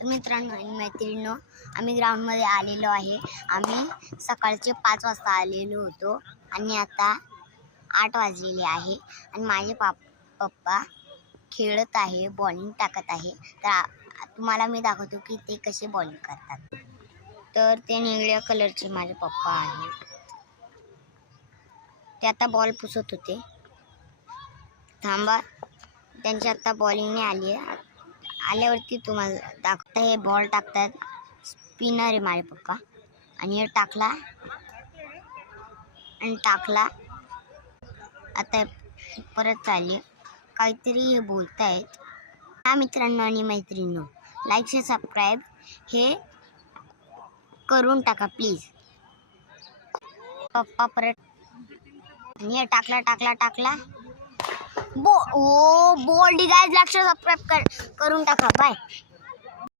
तर मित्रांनो आणि मैत्रिणींनो, आम्ही ग्राउंडमध्ये आलेलो आहे. आम्ही सकाळचे 5 वाजता आलेलो होतो आणि आता 8 वाजलेले आहे आणि माझे पप्पा खेळत आहे, बॉलिंग टाकत आहे. तर तुम्हाला मी दाखवतो की ते कसे बॉलिंग करतात. तर ते निळ्या कलरचे माझे पप्पा आहेत. ते आता बॉल पुसत होते. थांबा, त्यांची आता बॉलिंग नाही आली आहे. आल्यावरती तुम्हाला दाखवता. हे बॉल टाकतात. स्पिनर आहे माझे पप्पा आणि हे टाकला आणि टाकला. आता परत चालली. काहीतरी हे बोलतायत. हा मित्रांनो आणि मैत्रिणींनो, लाईक शेअर सबस्क्राईब हे करून टाका प्लीज. पप्पा परत आणि हे टाकला ball guys, like share subscribe करून टाका. बाय.